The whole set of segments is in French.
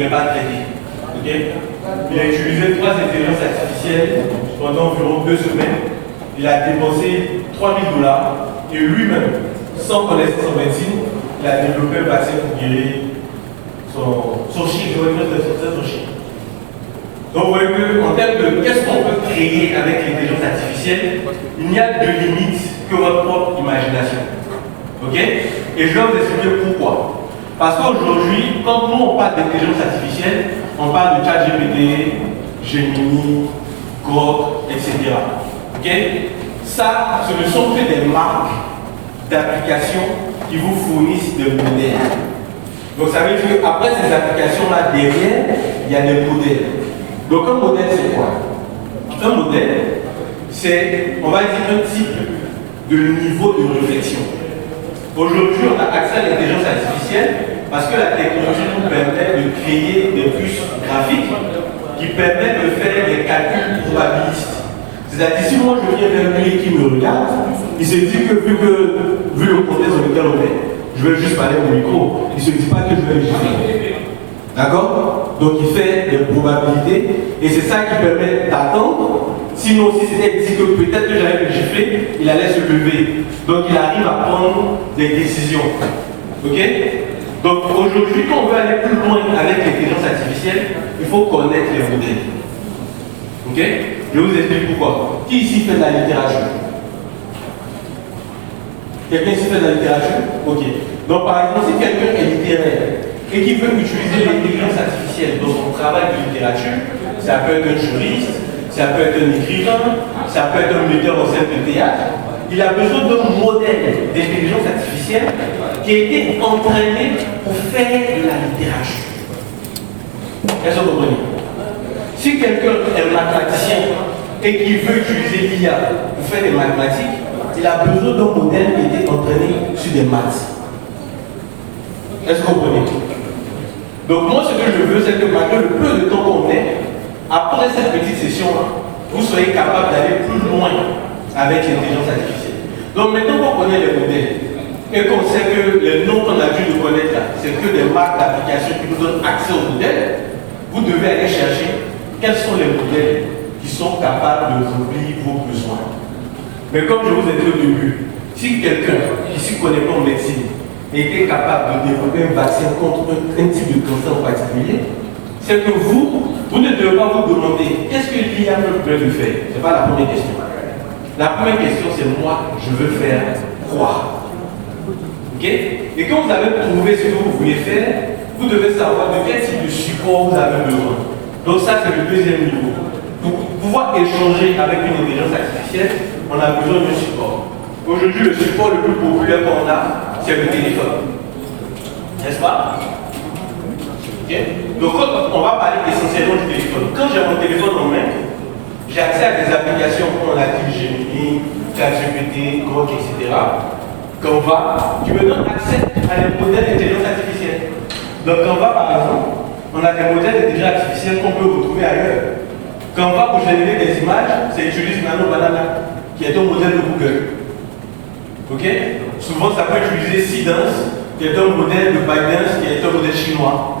devrait pas traiter. Okay? Il a utilisé 3 intelligences artificielles pendant environ 2 semaines. Il a dépensé $3 000 et lui-même, sans connaître son médecine, il a développé un vaccin pour guérir son chien, son chien. Donc vous voyez qu'en termes de qu'est-ce qu'on peut créer avec l'intelligence artificielle, il n'y a de limite que votre propre imagination. Ok? Et je vais vous expliquer pourquoi. Parce qu'aujourd'hui, quand nous on parle d'intelligence artificielle, on parle de ChatGPT, Gemini, Grok, etc. Ok? Ça, ce ne sont que des marques d'applications qui vous fournissent des modèles. Donc ça veut dire qu'après ces applications-là, derrière, il y a des modèles. Donc un modèle, c'est quoi? Un modèle, c'est, on va dire, un type de niveau de réflexion. Aujourd'hui, on a accès à l'intelligence artificielle parce que la technologie nous permet de créer des puces graphiques qui permettent de faire des calculs probabilistes. C'est-à-dire, si moi je viens vers lui et qui me regarde, il se dit que vu le contexte dans lequel on est, je vais juste parler au micro. Il ne se dit pas que je vais le gifler. D'accord? Donc il fait des probabilités et c'est ça qui permet d'attendre. Sinon, si c'était dit que peut-être que j'allais le gifler, il allait se lever. Donc il arrive à prendre des décisions. Ok? Donc aujourd'hui, quand on veut aller plus loin avec l'intelligence artificielle, il faut connaître les modèles. Ok? Je vais vous expliquer pourquoi. Qui ici fait de la littérature? Quelqu'un ici fait de la littérature? Ok. Donc par exemple, si quelqu'un est littéraire et qui veut utiliser l'intelligence artificielle dans son travail de littérature, ça peut être un juriste, ça peut être un écrivain, ça peut être un metteur en scène de théâtre, il a besoin d'un modèle d'intelligence artificielle qui a été entraîné pour faire de la littérature. Est-ce que vous comprenez? Si quelqu'un est mathématicien et qui veut utiliser l'IA pour faire des mathématiques, il a besoin d'un modèle qui a été entraîné sur des maths. Est-ce que vous comprenez? Donc moi, ce que je veux, c'est que malgré le peu de temps qu'on ait, après cette petite session-là, vous soyez capable d'aller plus loin avec l'intelligence artificielle. Donc maintenant qu'on connaît les modèles, et qu'on sait que les noms qu'on a dû nous connaître là, c'est que des marques d'application qui nous donnent accès aux modèles, vous devez aller chercher quels sont les modèles qui sont capables de remplir vos besoins. Mais comme je vous ai dit au début, si quelqu'un qui ne s'y connaît pas en médecine était capable de développer un vaccin contre un type de cancer en particulier, c'est que vous ne devez pas vous demander qu'est-ce que l'IA peut le faire. Ce n'est pas la première question. La première question, c'est moi, je veux faire quoi? Ok? Et quand vous avez trouvé ce que vous voulez faire, vous devez savoir de quel type de support vous avez besoin. Donc ça, c'est le deuxième niveau. Pour pouvoir échanger avec une intelligence artificielle, on a besoin d'un support. Aujourd'hui, le support le plus populaire qu'on a, c'est le téléphone. N'est-ce pas? Okay. Donc on va parler essentiellement du téléphone. Quand j'ai mon téléphone en main, j'ai accès à des applications comme on a dit Gemini, ChatGPT, Grok, etc. Canva, qui me donnent accès à des modèles d'intelligence artificielle. Donc Canva, par exemple, on a des modèles d'intelligence artificielle qu'on peut retrouver ailleurs. Canva, pour générer des images, ça utilise Nano Banana, qui est un modèle de Google. Ok? Souvent, ça peut utiliser Seedance, qui est un modèle de ByteDance, qui est un modèle chinois.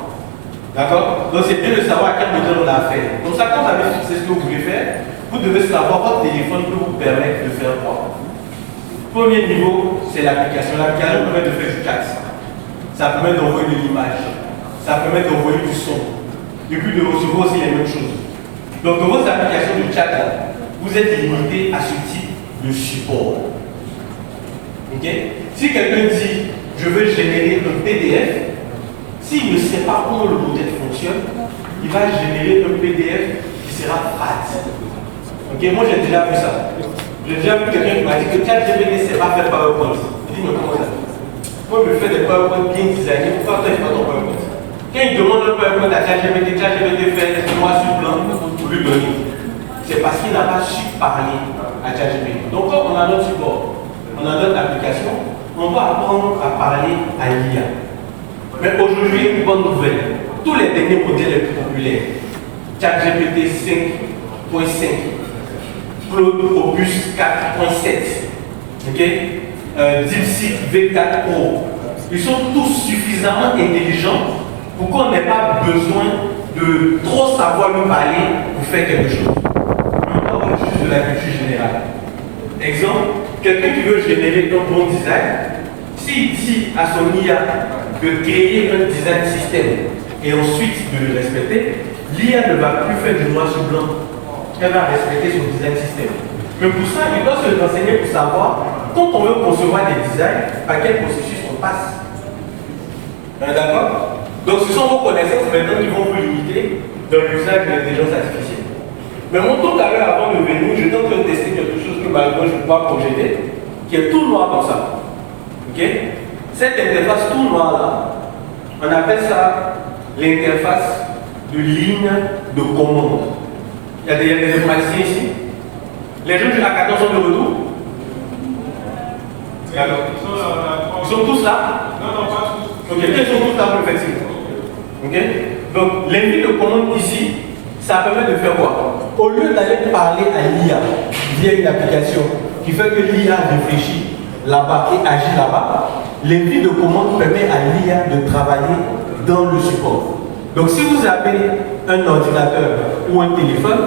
D'accord? Donc, c'est bien de savoir à quel modèle on a affaire. Donc, ça, quand vous avez fixé ce que vous voulez faire, vous devez savoir votre téléphone peut vous permettre de faire quoi. Premier niveau, c'est l'application. L'application permet de faire du chat. Ça permet d'envoyer de l'image. Ça permet d'envoyer du son. Et puis de recevoir aussi les mêmes choses. Donc, dans vos applications de chat, là, vous êtes limité à ce type de support. Ok? Si quelqu'un dit, je veux générer un PDF, s'il ne sait pas comment le modèle fonctionne, il va générer un PDF qui sera fat. Ok? Moi, j'ai déjà vu ça. J'ai déjà vu quelqu'un qui m'a dit que ChatGPT ne sait pas faire PowerPoint. Il dit, mais comment ça? Moi, je fais des PowerPoint bien designés. Pourquoi toi, tu fais pas ton PowerPoint? Quand il demande un PowerPoint à ChatGPT, ChatGPT fait noir sur blanc pour lui donner. C'est parce qu'il n'a pas su parler à ChatGPT. Donc, quand on a notre support, on a notre application, on va apprendre à parler à l'IA. Mais aujourd'hui, une bonne nouvelle. Tous les derniers modèles les plus populaires, ChatGPT 5.5, Claude Opus 4.7, DeepSeek V4 Pro, ils sont tous suffisamment intelligents Pourquoi on n'a pas besoin de trop savoir lui parler pour faire quelque chose? On parle juste de la culture générale. Exemple, quelqu'un qui veut générer un bon design, s'il dit à son IA de créer un design système et ensuite de le respecter, l'IA ne va plus faire du noir sur blanc. Elle va respecter son design système. Mais pour ça, il doit se renseigner pour savoir, quand on veut concevoir des designs, par quel processus on passe. D'accord? Donc ce sont vos connaissances maintenant qui vont vous limiter dans l'usage de l'intelligence artificielle. Mais mon tout à l'heure, avant de venir, j'étais en train de tester quelque chose que malgré je ne peux pas projeter, qui est tout noir comme ça. Ok? Cette interface tout noire là, on appelle ça l'interface de ligne de commande. Il y a des informaticiens ici. Les gens du hackathon sont de retour? Ils sont tous là? Non, pas tous. Ok, ils sont tous là pour le faire. Ok? Donc, l'invite de commande ici, ça permet de faire quoi? Au lieu d'aller parler à l'IA via une application qui fait que l'IA réfléchit là-bas et agit là-bas, l'invite de commande permet à l'IA de travailler dans le support. Donc, si vous avez un ordinateur ou un téléphone,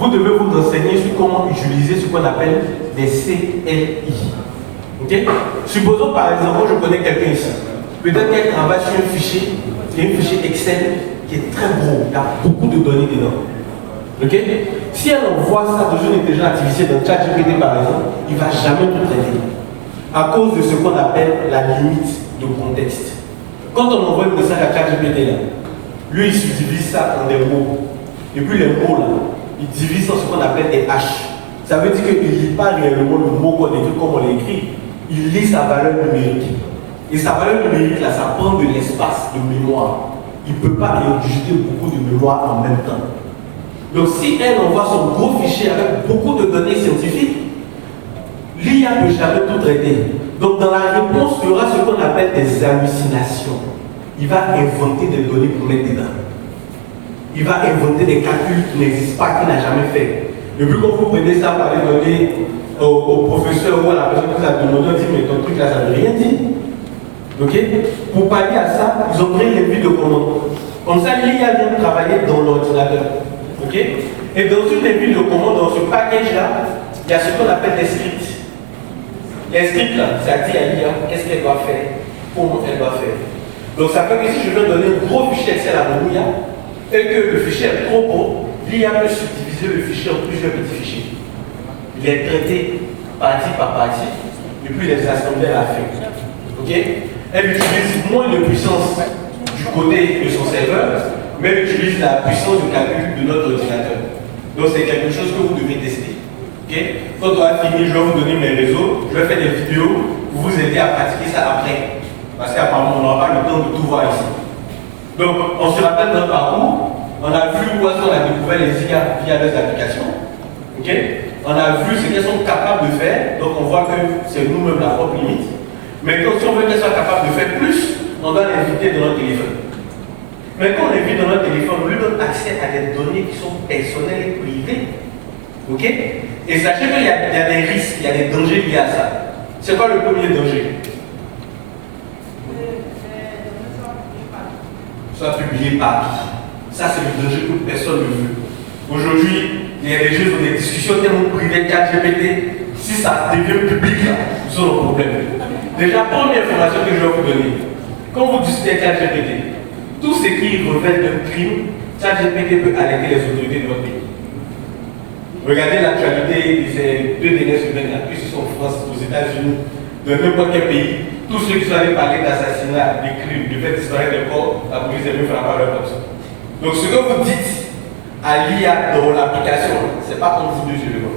vous devez vous renseigner sur comment utiliser ce qu'on appelle des CLI. Okay? Supposons par exemple, je connais quelqu'un ici. Peut-être qu'elle travaille sur un fichier, il y a un fichier Excel qui est très gros, il y a beaucoup de données dedans. Okay? Si elle envoie ça dans une intelligence artificielle, dans ChatGPT par exemple, il ne va jamais tout traiter. À cause de ce qu'on appelle la limite de contexte. Quand on envoie un message à ChatGPT, lui il subdivise ça en des mots. Et puis les mots là, il divise en ce qu'on appelle des H. Ça veut dire qu'il ne lit pas réellement le mot qu'on écrit comme on l'écrit. Il lit sa valeur numérique. Et sa valeur numérique, là, ça prend de l'espace de mémoire. Il ne peut pas ajouter beaucoup de mémoire en même temps. Donc si elle envoie son gros fichier avec beaucoup de données scientifiques, l'IA ne peut jamais tout traiter. Donc dans la réponse, il y aura ce qu'on appelle des hallucinations. Il va inventer des données pour mettre dedans. Il va inventer des calculs qui n'existent pas, qu'il n'a jamais fait. Et puis quand vous prenez ça pour aller donner au professeur ou à la personne qui vous a demandé, on dit mais ton truc là, ça ne veut rien dire. Ok? Pour pallier à ça, ils ont créé les vues de commande. Comme ça, l'IA vient travailler dans l'ordinateur. Ok? Et dans une des vues de commande, dans ce package-là, il y a ce qu'on appelle des scripts. Les scripts là, ça dit à l'IA qu'est-ce qu'elle doit faire, comment elle doit faire. Donc ça fait que si je veux donner un gros fichier Excel à mon IA, et que le fichier est trop gros, l'IA peut subdiviser le fichier en plusieurs petits fichiers. Il est traité partie par partie, et puis les assembler à la fin. Ok? Elle utilise moins de puissance du côté de son serveur, mais elle utilise la puissance de calcul de notre ordinateur. Donc c'est quelque chose que vous devez tester. Okay? Quand on va finir, je vais vous donner mes réseaux, je vais faire des vidéos pour vous aider à pratiquer ça après. Parce qu'apparemment, on n'aura pas le temps de tout voir ici. Donc, on se rappelle notre parcours, on a vu où est-ce qu'on a découvert les IA via les applications. Okay? On a vu ce qu'elles sont capables de faire, donc on voit que c'est nous-mêmes la propre limite. Mais quand si on veut qu'elles soient capables de faire plus, on doit l'inviter dans notre téléphone. Mais quand on l'invite dans notre téléphone, on lui donne accès à des données qui sont personnelles et privées. Ok? Et sachez qu'il y a des risques, il y a des dangers liés à ça. C'est quoi le premier danger? Soit publié partout. Ça, c'est le danger que personne ne veut. Aujourd'hui, il y a des choses, des discussions tellement privées, ChatGPT. Si ça devient public, là, c'est un problème. Déjà, première information que je vais vous donner. Quand vous discutez ChatGPT, tout ce qui relève d'un crime, ChatGPT peut alerter les autorités de votre pays. Regardez l'actualité de ces 2 dernières semaines, que ce soit en France, aux États-Unis, dans n'importe quel pays. Tous ceux qui sont allés parler d'assassinat, de crimes, de faire disparaître des corps, la police est venue faire la parole comme ça. Donc ce que vous dites à l'IA dans l'application, ce n'est pas entre vous deux seulement.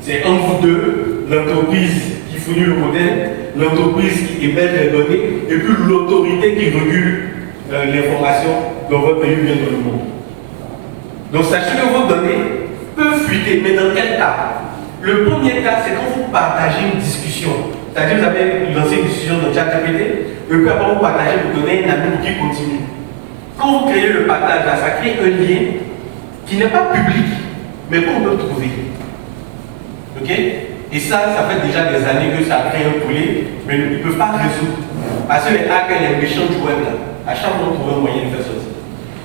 C'est entre vous deux, l'entreprise qui fournit le modèle, l'entreprise qui héberge les données, et puis l'autorité qui régule l'information dans votre pays ou bien dans le monde. Donc sachez que vos données peuvent fuiter, mais dans quel cas? Le premier cas, c'est quand vous partagez une discussion. C'est-à-dire que vous avez lancé une discussion dans ChatGPT, et puis après vous partagez vos données, une amie qui continue. Quand vous créez le partage, là, ça crée un lien qui n'est pas public, mais qu'on peut trouver. Ok? Et ça fait déjà des années que ça a créé un poulet, mais ils ne peuvent pas résoudre. Parce que les hackers, les méchants du web, là, À chaque fois, on trouve un moyen de faire sortir.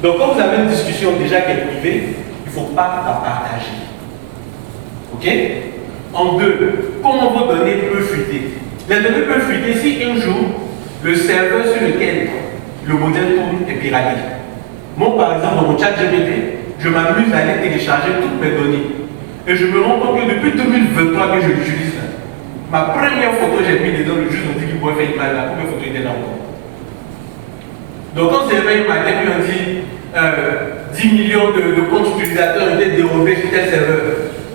Donc, quand vous avez une discussion déjà qui est privée, il ne faut pas la partager. Ok? En deux, comment vos données peuvent fuiter? Les données peuvent fuiter si un jour, le serveur sur lequel le modèle tourne est piraté. Moi, par exemple, dans mon chat GPT, je m'amuse à aller télécharger toutes mes données. Et je me rends compte que depuis 2023 que je l'utilise, ma première photo, j'ai mis dedans le juste on dit qu'il pouvait faire une image, la première photo était là encore. Donc quand c'est réveillé matin, puis on dit 10 millions de comptes utilisateurs ont été dérobés sur tel serveur,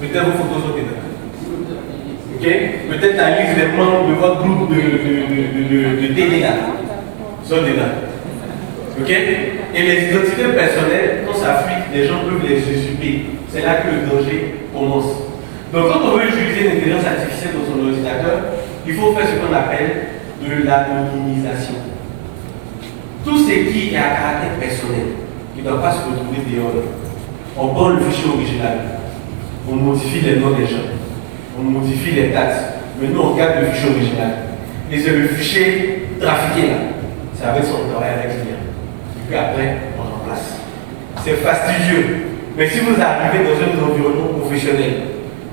peut-être vos photos sont dedans. Ok? Peut-être la liste des membres de votre groupe de TDA sont dedans. Ok? Et les identités personnelles, quand ça fuite, les gens peuvent les usurper. C'est là que le danger commence. Donc quand on veut utiliser une intelligence artificielle dans son ordinateur, il faut faire ce qu'on appelle de l'anonymisation. Tout ce qui est à caractère personnel, il ne doit pas se retrouver dehors. On prend le fichier original, on modifie les noms des gens, on modifie les dates. Maintenant, on garde le fichier original. Et c'est le fichier trafiqué là. C'est avec son travail avec client. Et puis après, on remplace. C'est fastidieux. Mais si vous arrivez dans un environnement professionnel,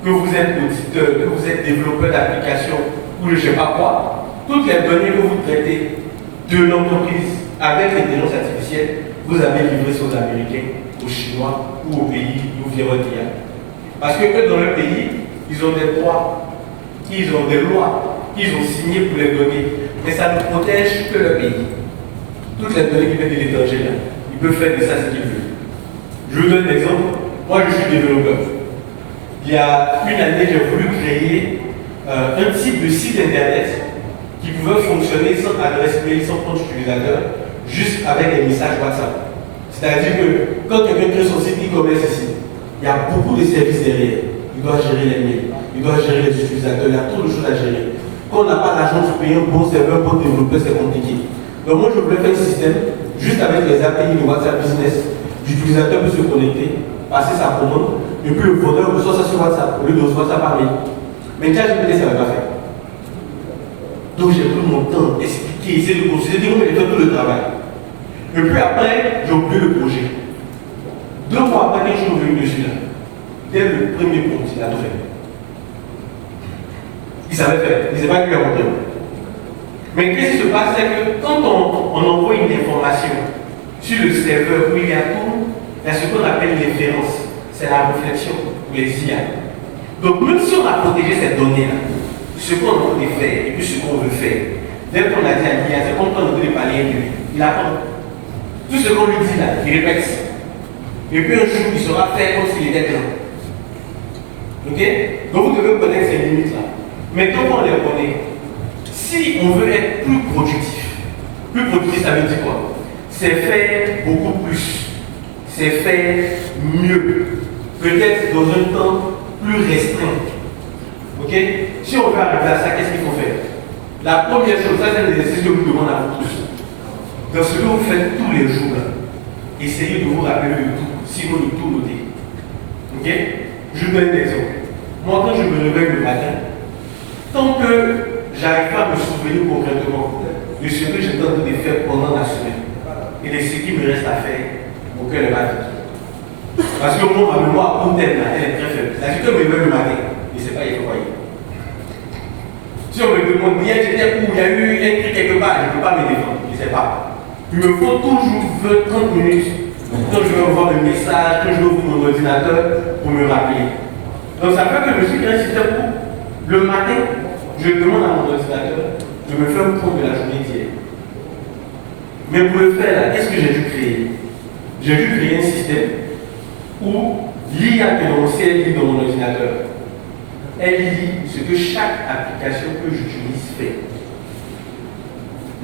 que vous êtes auditeur, que vous êtes développeur d'application ou je ne sais pas quoi, toutes les données que vous traitez de l'entreprise avec l'intelligence artificielle, vous avez livré ça aux Américains, aux Chinois ou aux pays d'où vient votre IA. Parce que eux, dans leur pays, ils ont des droits, ils ont des lois, ils ont signé pour les donner. Mais ça ne protège que le pays. Toutes les données qui viennent de l'étranger, ils peuvent faire de ça ce qu'ils veulent. Je vous donne un exemple. Moi, je suis développeur. Il y a une année, j'ai voulu créer un type de site internet qui pouvait fonctionner sans adresse mail, sans compte utilisateur, juste avec des messages WhatsApp. C'est-à-dire que quand quelqu'un crée son site e-commerce ici, il y a beaucoup de services derrière. Il doit gérer les mails, il doit gérer les utilisateurs, il y a trop de choses à gérer. Quand on n'a pas l'argent pour payer un bon serveur pour développer, c'est compliqué. Donc moi, je voulais faire un système juste avec les API de WhatsApp Business. L'utilisateur peut se connecter, passer sa commande, et puis le vendeur reçoit ça sur WhatsApp, au lieu de recevoir ça par mail. Mais ChatGPT, ça ne va pas faire. Donc j'ai pris mon temps, expliquer, essayer de construire, dire mais j'ai fait tout le travail. Et puis après, j'ai oublié le projet. 2 mois après que je suis revenu dessus là, dès le premier prompt, il a tout fait. Il savait faire, il ne s'est pas lui inventer. Mais qu'est-ce qui se passe, c'est que quand on envoie une information sur le serveur où il y a tout, il y a ce qu'on appelle référence. C'est la réflexion pour les IA. Donc même si on a protégé ces données-là, ce qu'on a envie de faire et puis ce qu'on veut faire, dès qu'on a dit à l'IA, c'est comme quand on veut parler à lui, il apprend. Tout ce qu'on lui dit là, il répète. Et puis un jour, il saura faire comme s'il était grand. Ok? Donc vous devez connaître ces limites-là. Mais comment on les connaît? Si on veut être plus productif, ça veut dire quoi? C'est faire beaucoup plus. C'est faire mieux. Peut-être dans un temps plus restreint. Ok? Si on veut arriver à ça, qu'est-ce qu'il faut faire? La première chose, ça c'est l'exercice que je vous demande à vous tous. Dans ce que vous faites tous les jours, essayez de vous rappeler le tout, sinon le tout noté. Ok? Je vous donne un exemple. Moi, quand je me réveille le matin, tant que j'arrive pas à me souvenir concrètement de ce que j'ai tenté de faire pendant la semaine et de ce qui me reste à faire, mon cœur est battu. Parce que moi, ma mémoire à court terme, elle est très faible. C'est-à-dire que je me réveille le matin, je ne sais pas, il faut croire. Si on me demande, hier j'étais où, il y a eu un truc quelque part, je ne peux pas me défendre, je ne sais pas. Il me faut toujours 20-30 minutes quand je vais voir le message, quand je vais ouvrir mon ordinateur pour me rappeler. Donc ça fait que je me suis créé un système où le matin, je demande à mon ordinateur de me faire un point de la journée d'hier. Mais pour le faire, qu'est-ce que j'ai dû créer? J'ai dû créer un système où l'IA que l'on sait lire dans mon ordinateur, elle lit ce que chaque application que j'utilise fait.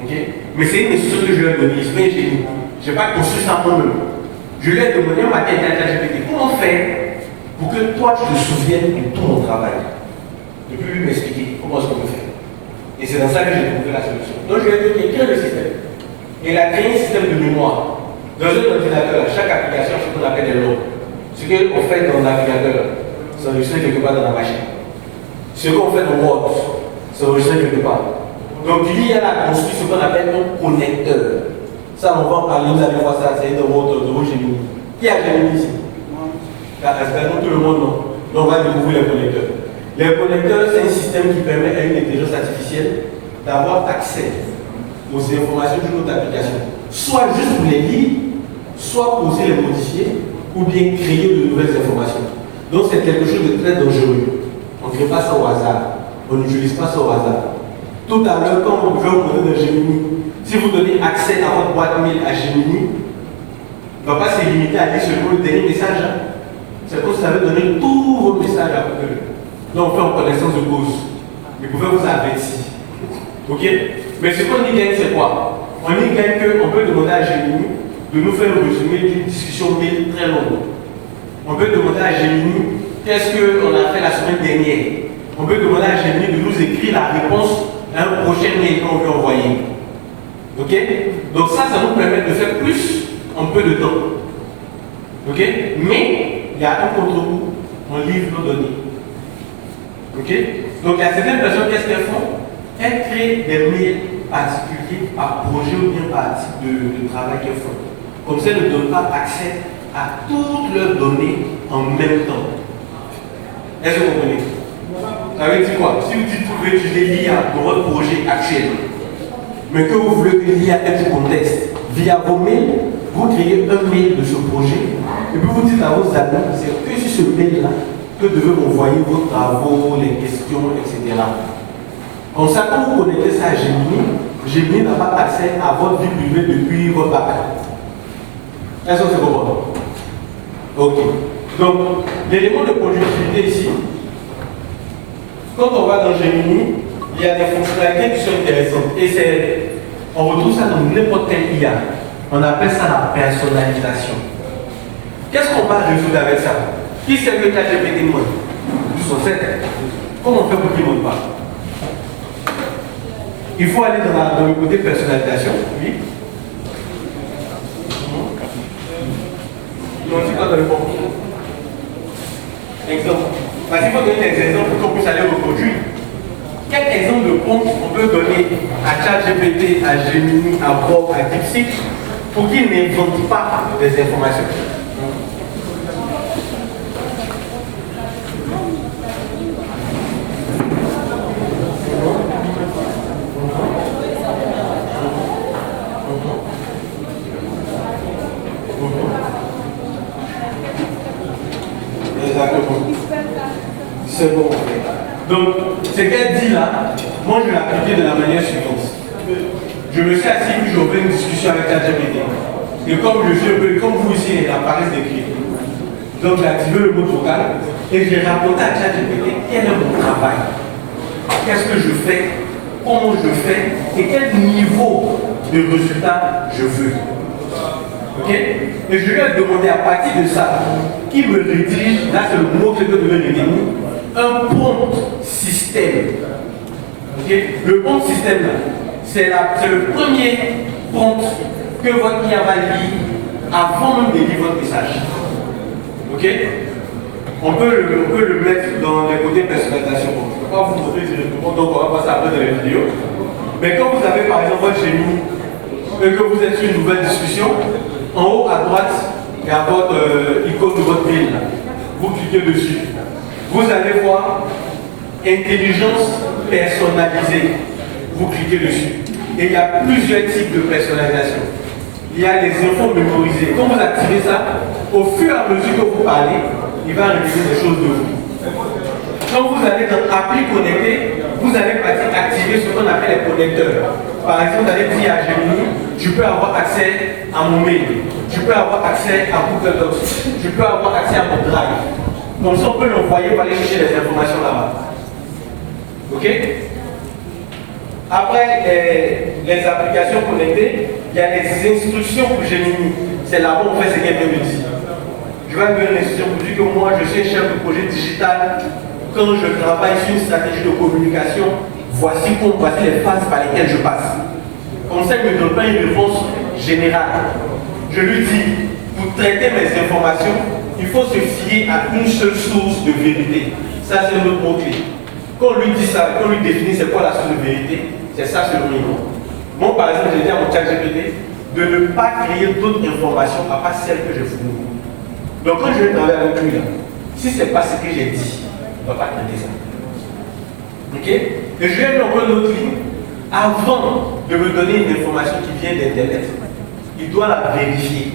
Okay? Mais c'est une instruction que je lui ai donnée, c'est un génie. Je n'ai pas construit ça moi-même. Je lui ai demandé un matin à ChatGPT comment faire pour que toi tu te souviennes de tout mon travail. Et puis lui m'expliquer comment est-ce qu'on peut faire. Et c'est dans ça que j'ai trouvé la solution. Donc je lui ai dit, crée le système. Et il a créé un système de mémoire. Dans un ordinateur, chaque application, ce qu'on appelle des logs. Ce qu'on fait dans l'aviateur, c'est enregistré quelque part dans la machine. Ce qu'on fait dans Word, c'est enregistré quelque part. Donc l'IA a construit ce qu'on appelle un connecteur. Ça, on va en parler, vous allez voir ça, c'est dans votre Gemini. Qui a Gemini ici? Espérons tout le monde, non. Donc, on va découvrir les connecteurs. Les connecteurs, c'est un système qui permet à une intelligence artificielle d'avoir accès aux informations d'une autre application. Soit juste pour les lire, soit pour les modifier, ou bien créer de nouvelles informations. Donc, c'est quelque chose de très dangereux. On ne crée pas ça au hasard. On n'utilise pas ça au hasard. Tout à l'heure, quand on veut vous donner de Gemini, si vous donnez accès à votre boîte mail à Gemini, il ne va pas se limiter à lire seulement le dernier message. C'est comme si vous avez donné tous vos messages à eux. Là, on fait en connaissance de cause. Ils pouvaient vous avertir. Ok? Mais ce qu'on y gagne, c'est quoi? On y gagne qu'on peut demander à Gemini de nous faire un résumé d'une discussion mail très longue. On peut demander à Gemini qu'est-ce qu'on a fait la semaine dernière. On peut demander à Gemini de nous écrire la réponse à un prochain mail qu'on veut envoyer. Ok? Donc ça nous permet de faire plus en peu de temps. Ok? Mais il y a un contre-coup, on livre nos données. Ok? Donc il y a certaines personnes, qu'est-ce qu'elles font? Elles créent des mails particuliers par projet ou bien par type de travail qu'elles font. Comme ça, elles ne donnent pas accès à toutes leurs données en même temps. Est-ce que vous comprenez? Ça veut dire quoi? Si vous dites que vous pouvez utiliser l'IA dans votre projet actuel, mais que vous voulez que l'IA ait du contexte, via vos mails, vous créez un mail de ce projet, et puis vous dites à vos amis, c'est que sur ce mail-là, que devez m'envoyer vos travaux, les questions, etc. Comme ça, quand vous connectez ça à Gemini, Gemini n'a pas accès à votre vie privée depuis votre bac. Est-ce que c'est bon? Ok. Donc, l'élément de productivité ici, quand on va dans Gemini, il y a des fonctionnalités qui sont intéressantes. Et on retrouve ça dans n'importe quel IA. On appelle ça la personnalisation. Qu'est-ce qu'on va résoudre avec ça? Qui sait que ChatGPT demande? Tous on sait. Comment on fait pour qu'il ne demande pas? Il faut aller dans le côté personnalisation. Oui. On dit quoi dans le bon? Exemple. Parce qu'il faut donner des exemples pour qu'on puisse aller reproduire. Quel exemple de prompt on peut donner à ChatGPT, à Gemini, à Bob, à DeepSeek pour qu'ils n'inventent pas des informations? C'est bon. Donc, ce qu'elle dit là, moi je vais l'appliquer de la manière suivante. Je me suis assis, puis j'ai fait une discussion avec ChatGPT. Et comme je suis un peu, comme vous ici, il apparaît d'écrit. Donc j'ai activé le mode vocal et j'ai raconté à ChatGPT quel est mon travail, qu'est-ce que je fais, comment je fais et quel niveau de résultat je veux. Ok? Et je lui ai demandé à partir de ça, qui me rédige, là c'est le mot que je devais retenir, un prompt système. Okay? Le prompt système, c'est le premier prompt que votre IA va lire avant même de lire votre message. Ok? On peut le mettre dans les côtés personnalisation. Je ne peux pas vous montrer directement, donc on va passer après dans les vidéos. Mais quand vous avez par exemple votre Gemini et que vous êtes sur une nouvelle discussion, en haut à droite, il y a votre icône de votre mail. Vous cliquez dessus. Vous allez voir intelligence personnalisée. Vous cliquez dessus. Et il y a plusieurs types de personnalisation. Il y a les infos mémorisées. Quand vous activez ça, au fur et à mesure que vous parlez, il va révéler des choses de vous. Quand vous allez dans Appli connecté, vous allez activer ce qu'on appelle les connecteurs. Par exemple, vous allez dire à Gemini, je peux avoir accès à mon mail, je peux avoir accès à Google Docs, je peux avoir accès à mon Drive. Comme ça, on peut l'envoyer pour aller chercher les informations là-bas. Ok? Après les applications connectées, il y a les instructions pour Gemini. C'est là-bas où on fait ce qu'elle vient de dire. Je vais donner une instruction pour dire que moi, je suis chef de projet digital. Quand je travaille sur une stratégie de communication, voici les phases par lesquelles je passe. Comme ça, il ne me donne pas une réponse générale. Je lui dis, pour traiter mes informations, il faut se fier à une seule source de vérité. Ça, c'est notre mot-clé. Quand on lui dit ça, quand on lui définit c'est quoi la source de vérité, c'est ça selon lui. Moi, par exemple, j'ai dit à mon ChatGPT, de ne pas créer d'autres informations à part celles que j'ai fournies. Donc quand je vais travailler avec lui, là, si ce n'est pas ce que j'ai dit, on ne va pas traiter ça. Ok? Et je vais lui envoyer une autre ligne. Avant de me donner une information qui vient d'Internet, il doit la vérifier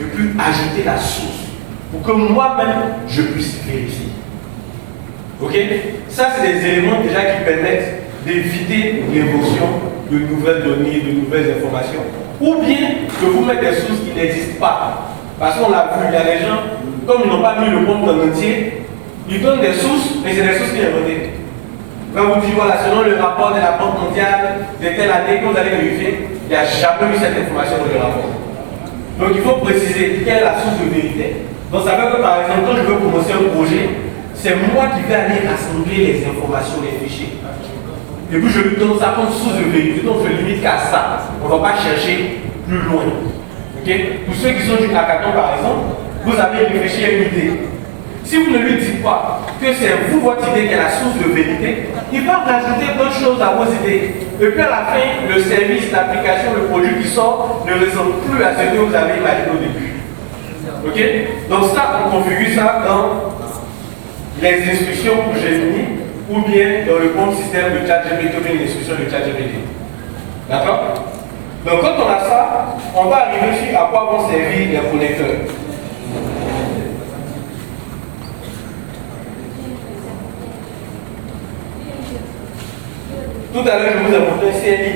et puis ajouter la source pour que moi-même je puisse vérifier. Ok? Ça, c'est des éléments déjà qui permettent d'éviter l'émotion de nouvelles données, de nouvelles informations. Ou bien de vous mettre des sources qui n'existent pas. Parce qu'on l'a vu, il y a des gens, comme ils n'ont pas mis le monde en entier, ils donnent des sources, mais c'est des sources qui sont inventées. Quand vous dites, voilà, selon le rapport de la Banque mondiale de telle année, quand vous allez vérifier, il n'y a jamais eu cette information dans le rapport. Donc il faut préciser quelle est la source de vérité. Donc ça veut dire que par exemple, quand je veux commencer un projet, c'est moi qui vais aller rassembler les informations, les fichiers. Et puis je lui donne ça comme source de vérité, donc je limite qu'à ça. On ne va pas chercher plus loin. Okay? Pour ceux qui sont du hackathon par exemple, vous avez réfléchi à une idée. Si vous ne lui dites pas que c'est vous, votre idée, qui est la source de vérité, il va rajouter d'autres choses à vos idées. Et puis à la fin, le service, l'application, le produit qui sort ne ressemble plus à ce que vous avez imaginé au début. Ok? Donc ça, on configure ça dans les instructions que j'ai mis, ou bien dans le compte système de ChatGPT, ou bien l'instruction de ChatGPT. D'accord? Donc quand on a ça, on va arriver sur à quoi vont servir les connecteurs. Tout à l'heure, je vous ai montré un CLI.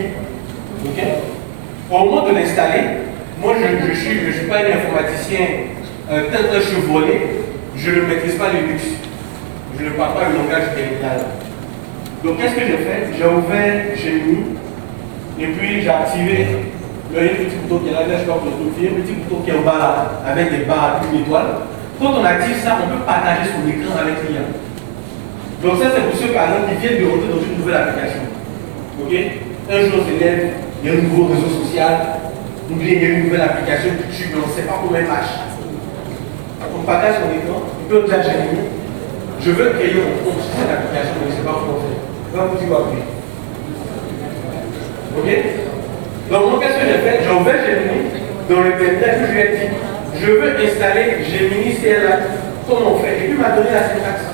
Okay? Au moment de l'installer, moi je ne suis pas un informaticien tel chevronné, je ne maîtrise pas Linux. Je ne parle pas le langage terminal. Donc qu'est-ce que j'ai fait? J'ai ouvert Gemini et puis j'ai activé le petit bouton qui est là, je crois que vous le petit bouton qui est en bas là, avec des barres à une étoile. Quand on active ça, on peut partager son écran avec l'IA. Donc ça c'est pour ceux par exemple qui viennent de rentrer dans une nouvelle application. Ok? Un jour on se lève, il y a un nouveau réseau social, ou bien il y a une nouvelle application qui tue, mais on ne sait pas comment elle marche. On partage son écran, on peut dire Gemini, je veux créer mon compte sur cette application, mais je ne sais pas comment faire. Là, vous dites appuyer. Ok? Donc moi qu'est-ce que j'ai fait? J'ai ouvert Gemini dans le terminal que je lui ai dit, je veux installer Gemini CLI. Comment on fait? Et puis il m'a donné la syntaxe.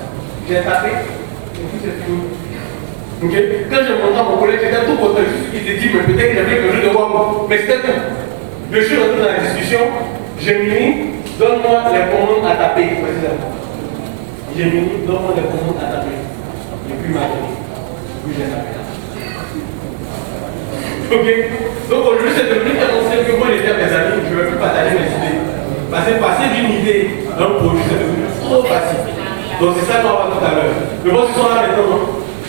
J'ai tapé, et puis c'est fini. Okay. Quand j'ai monté à mon collègue, j'étais tout content. Il s'est dit, mais peut-être que j'avais quelque chose de voir. Mais c'était tout. Je suis rentré dans la discussion. Gemini, donne-moi les commandes à taper, précisément. Gemini, donne-moi les commandes à taper. Et puis il m'a donné. Puis j'ai tapé. Ok. Donc aujourd'hui, c'est devenu tellement simple que moi, j'étais à mes amis, je ne vais plus partager mes idées. Parce que passer d'une idée d'un produit, c'est devenu trop facile. Donc c'est ça qu'on va voir tout à l'heure. Le boss, ils sont là maintenant, non?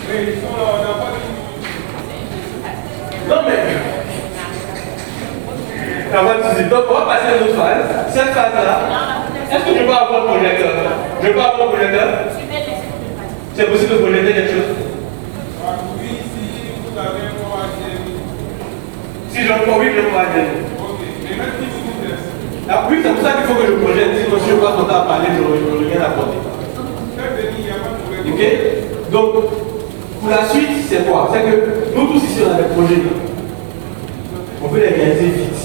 Oui, ils sont là, on n'a pas de... Non mais... Donc on va passer à une autre phase. Cette phase-là, est-ce que je peux avoir un projecteur? Je peux avoir un projecteur? C'est possible de projeter quelque chose? Oui, si vous avez un HDMI. Si j'en peux, oui, je peux HDMI. Ok, mais même si vous nous laissez. Ah oui, c'est pour ça qu'il faut que je projette. Sinon, si je passe mon temps à parler, je n'aurai rien à porter. Il n'y a pas de problème. Ok? Donc, pour la suite, c'est quoi? C'est que nous tous ici, on a des projets. On peut les réaliser vite.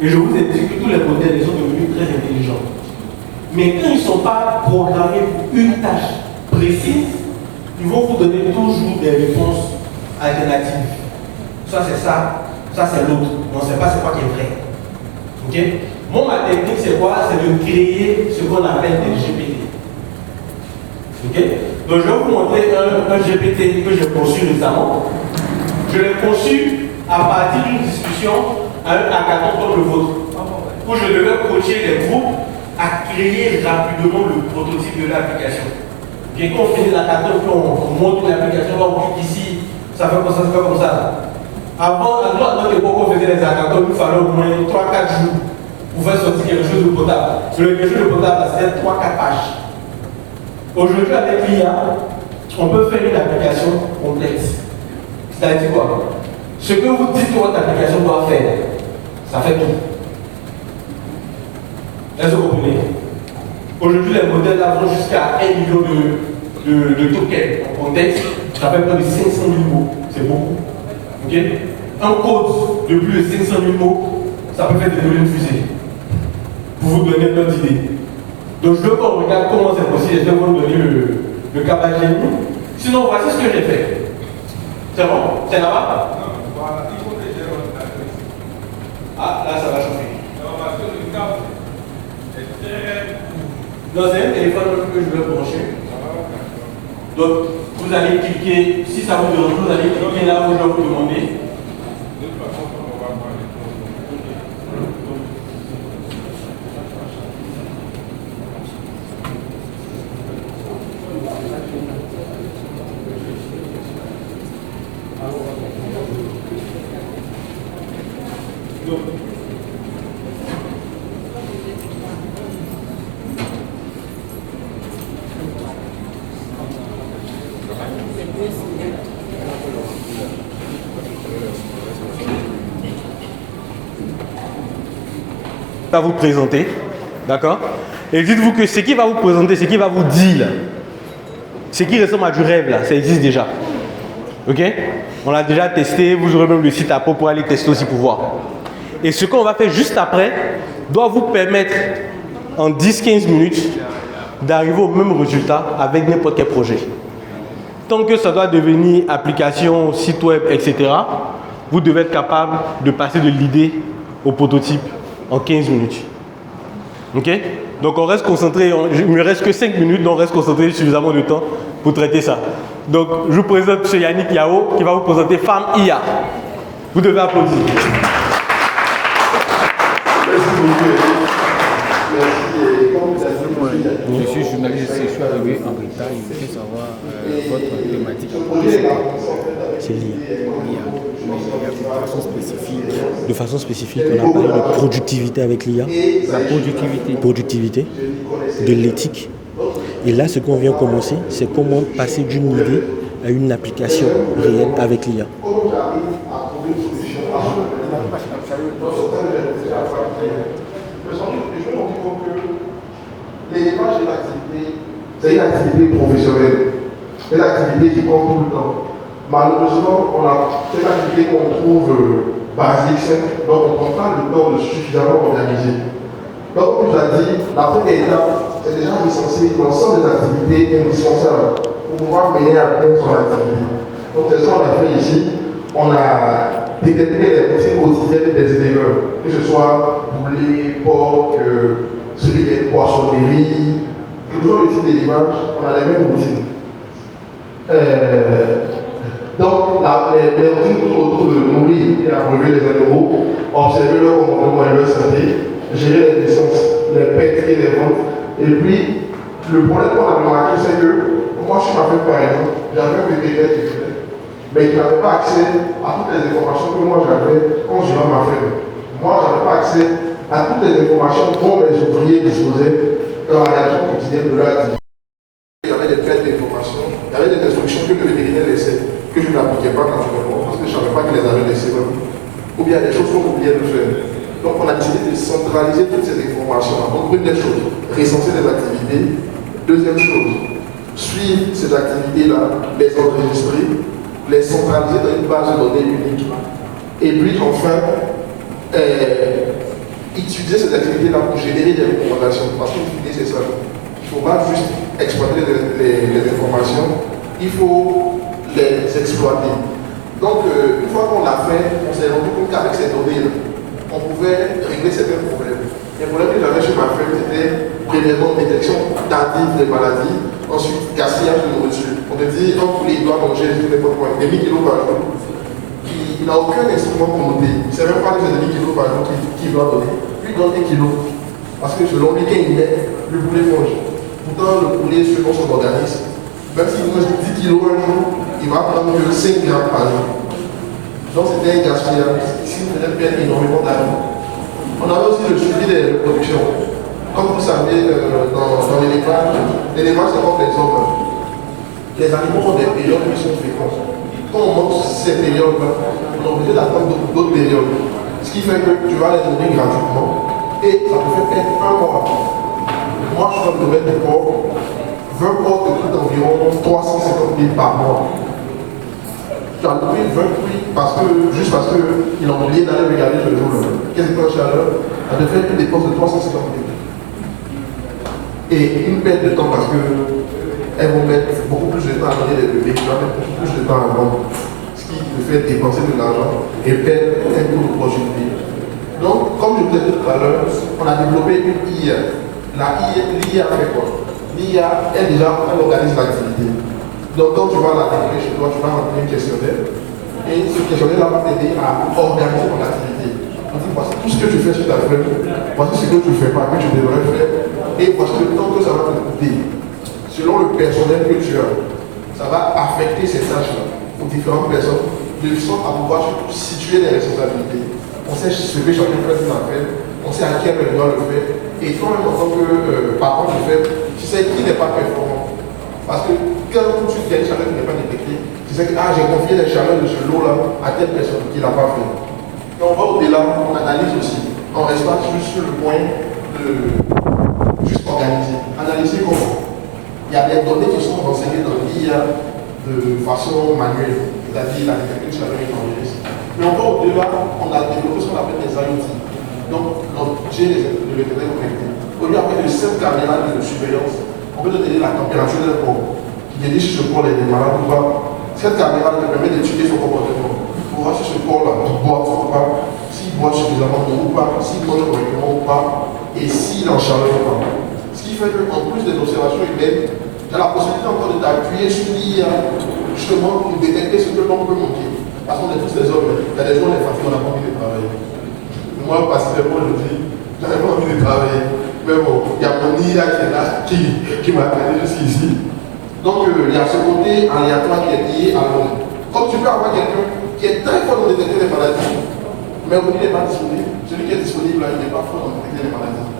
Et je vous ai dit que tous les modèles ils sont devenus très intelligents. Mais quand ils ne sont pas programmés pour une tâche précise, ils vont vous donner toujours des réponses alternatives. Ça c'est ça, ça c'est l'autre. On ne sait pas c'est quoi qui est vrai. Ok? Moi, ma technique c'est quoi? C'est de créer ce qu'on appelle des GPT. Ok? Donc je vais vous montrer un GPT que j'ai conçu récemment. Je l'ai conçu à partir d'une discussion à un hackathon comme le vôtre, où je devais coacher les groupes à créer rapidement le prototype de l'application. Et quand on finit l'hackathon, on monte une application, on clique ici, ça fait comme ça, ça fait comme ça. Avant, à notre époque, on faisait les hackathons, il fallait au moins 3-4 jours pour faire sortir quelque chose de potable. Quelque chose de potable, c'était 3-4 pages. Aujourd'hui, avec l'IA, on peut faire une application complexe. C'est-à-dire quoi? Ce que vous dites que votre application doit faire, ça fait tout. Est-ce que vous comprenez? Aujourd'hui, les modèles là vont jusqu'à 1 million de tokens en contexte. Ça fait près de 500 000 mots. C'est beaucoup. Okay? Un code de plus de 500 000 mots, ça peut faire décoller une fusée. Pour vous donner une autre idée. Donc je veux qu'on regarde comment c'est possible. Je vais vous donner le câblage génie. Sinon, voici ce que j'ai fait. C'est bon? C'est là-bas? Voilà, il faut que j'ai votre adresse. Ah, là, ça va chauffer. Non, parce que le câble est très court. Non, c'est un téléphone que je vais brancher. Donc, vous allez cliquer, si ça vous dérange, vous allez cliquer là où je vais vous demander. De toute façon, on va parler. Va vous présenter, d'accord? Et dites-vous que ce qui va vous présenter, ce qui va vous dire, là, ce qui ressemble à du rêve, là, ça existe déjà. Ok? On l'a déjà testé, vous aurez même le site après pour aller tester aussi pour voir. Et ce qu'on va faire juste après doit vous permettre en 10-15 minutes d'arriver au même résultat avec n'importe quel projet. Tant que ça doit devenir application, site web, etc., vous devez être capable de passer de l'idée au prototype en 15 minutes. Ok? Donc on reste concentré, il ne me reste que 5 minutes, donc on reste concentré suffisamment de temps pour traiter ça. Donc je vous présente M. Yannick Yao qui va vous présenter Farm IA. Vous devez applaudir. Merci beaucoup. Je suis journaliste, je suis arrivé en retard, je voudrais savoir votre thématique. C'est l'IA. De façon spécifique. De façon spécifique, on a parlé de productivité avec l'IA, La productivité, de l'éthique. Et là, ce qu'on vient commencer, c'est comment passer d'une idée à une application réelle avec l'IA. L'élevage est l'activité, c'est une activité professionnelle, c'est une activité qui prend tout le temps. Malheureusement, c'est une activité qu'on trouve basique, simple, donc on ne prend pas le temps de suffisamment organiser. Donc, on nous a dit, la première étape, c'est déjà licencier l'ensemble des activités indispensables pour pouvoir mener à bien son activité. Donc, c'est ce qu'on a fait ici. On a détecté les routines quotidiennes des éleveurs, que ce soit poulet, porc, celui des poissonneries, toujours le type d'élevage, on a les mêmes routines. Donc, les routines autour de nourrir et abreuver les animaux, observer leur comportement et leur santé, gérer les naissances, les pertes et les ventes. Et puis, le problème qu'on a remarqué, c'est que moi, je suis ma femme, par exemple, j'avais un vétérinaire qui venait, mais il n'avait pas accès à toutes les informations que moi j'avais quand je vends ma ferme. Moi, je n'avais pas accès à toutes les informations dont les ouvriers disposaient dans la réaction quotidienne de leur activité. Il y avait des pertes d'informations, il y avait des instructions que le vétérinaire laissait, que je n'appliquais pas naturellement, parce que je ne savais pas qu'il les avait laissées. Ou bien des choses qu'on oubliait de faire. Donc on a décidé de centraliser toutes ces informations. Donc première chose, recenser les activités. Deuxième chose, suivre ces activités-là, les enregistrer, les centraliser dans une base de données unique. Et puis enfin, utiliser ces activités-là pour générer des recommandations. Parce que l'idée c'est ça. Il ne faut pas juste exploiter les informations, il faut les exploiter. Donc une fois qu'on l'a fait, on s'est rendu compte qu'avec ces données-là, on pouvait régler certains problèmes. Les problèmes que j'avais chez ma femme, c'était premièrement détection tardive des maladies, ensuite gaspillage de nourriture. On te dit, un poulet doit manger n'importe quoi, des 1000 kilos par jour. Il n'a aucun instrument pour noter. Il ne sait même pas que c'est des 1000 kilos par jour qu'il doit donner. Lui donne 1 kilo. Parce que selon lui, quand il met, le poulet mange. Pourtant, le poulet, selon son organisme, même s'il mange 10 kilos un jour, il va prendre que 5 grammes par jour. Donc c'était un gaspillage. Ici, on faisait perdre énormément d'argent. On avait aussi le suivi des reproductions. Comme vous savez, dans l'élevage, c'est comme les hommes. Les animaux ont des périodes qui sont fréquentes. Quand on monte ces périodes-là, on est obligé d'attendre d'autres périodes. Ce qui fait que tu vas les nourrir gratuitement et ça te fait perdre un mois. Moi, je suis dans le domaine des porcs. 20 porcs te coûtent environ 350 000 par mois. Tu as nourri 20 fruits juste parce qu'ils ont oublié d'aller regarder le jour. Qu'est-ce que c'est la chaleur? Ça te fait une dépense de 350 000. Et une perte de temps parce qu'elles vont mettre beaucoup plus de temps à donner les bébés, tu vas mettre beaucoup plus de temps à vendre. Ce qui te fait dépenser de l'argent et perdre un taux d'opportunité. Donc, comme je vous ai dit tout à l'heure, on a développé une IA. L'IA fait quoi? L'IA, elle organise l'activité. Donc, quand tu vas la développer chez toi, tu vas remplir un questionnaire. Et ce questionnaire-là va t'aider à organiser ton activité. On dit, voici tout ce que tu fais sur ta feuille, voici ce que tu ne fais pas, que tu devrais faire, et voici le temps que ça va te coûter. Selon le personnel que tu as, ça va affecter ces tâches-là aux différentes personnes, de sorte à pouvoir situer les responsabilités. On sait ce que chacun fait une affaire, on sait à quel moment le faire, et toi-même en tant que patron de fait, tu sais qui n'est pas performant. Parce que quand tu fais une chaleur qui n'est pas détectée, tu sais que j'ai confié les chaleurs de ce lot-là à telle personne qui ne l'a pas fait. Et on va au-delà, on analyse aussi. On ne reste pas juste sur le point de juste organiser. Analyser comment? Il y a des données qui sont renseignées dans l'IA de façon manuelle, c'est-à-dire la détection de chaleur étrangère. Mais on va au-delà, on a développé ce qu'on appelle des IoT. Donc, j'ai le vétérinaire connecté. Au lieu d'avoir une simple caméra de surveillance, on peut te donner la température d'un corps, qui te dit si ce corps est malade ou pas. Cette caméra te permet d'étudier son comportement. Pour voir si ce corps-là boit ou pas, s'il boit suffisamment d'eau ou pas, s'il mange correctement ou pas, et s'il est en chaleur ou pas. Ce qui fait qu'en plus des observations humaines, tu as la possibilité encore de t'appuyer sur l'IA, justement pour détecter ce que l'on peut manquer. Parce qu'on est tous des hommes, il y a des jours, on est fatigués, on n'a pas envie de travailler. Moi, particulièrement, je dis, je n'avais pas envie de travailler. Mais bon, il y a mon IA qui est là, qui m'a amené jusqu'ici. Donc, il y a ce côté aléatoire qui est lié à l'homme. Comme tu peux avoir quelqu'un qui est très fort dans détecter les maladies, mais aujourd'hui il n'est pas disponible. Celui qui est disponible là, il n'est pas fort dans détecter les maladies.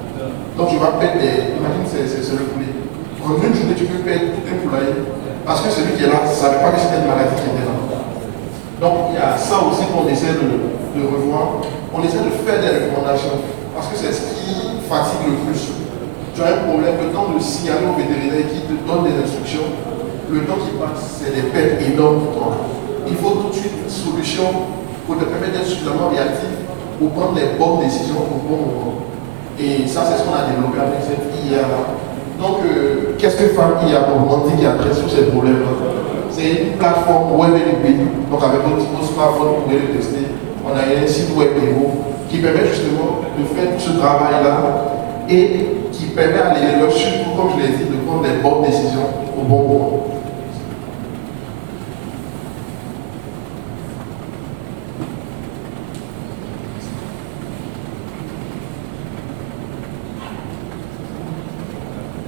Donc, tu vas perdre des. Imagine, c'est le poulet. En une journée, tu peux perdre tout un poulailler. Parce que celui qui est là ne savait pas que c'était une maladie qui était là. Donc, il y a ça aussi qu'on essaie de revoir. On essaie de faire des recommandations. Parce que c'est ce qui fatigue le plus. Tu as un problème, le temps de signaler au vétérinaire qui te donne des instructions, le temps qui passe, c'est des pertes énormes pour toi. Il faut tout de suite une solution pour te permettre d'être suffisamment réactif pour prendre les bonnes décisions au bon moment. Et ça, c'est ce qu'on a développé avec cette IA-là. Donc, qu'est-ce que FAM IA Augmenting qui adresse tous ces problèmes-là? C'est une plateforme web LP, donc avec notre smartphone, vous pouvez le tester. On a un site web qui permet justement de faire tout ce travail-là et qui permet à l'éleveur, surtout comme je l'ai dit, de prendre les bonnes décisions au bon moment.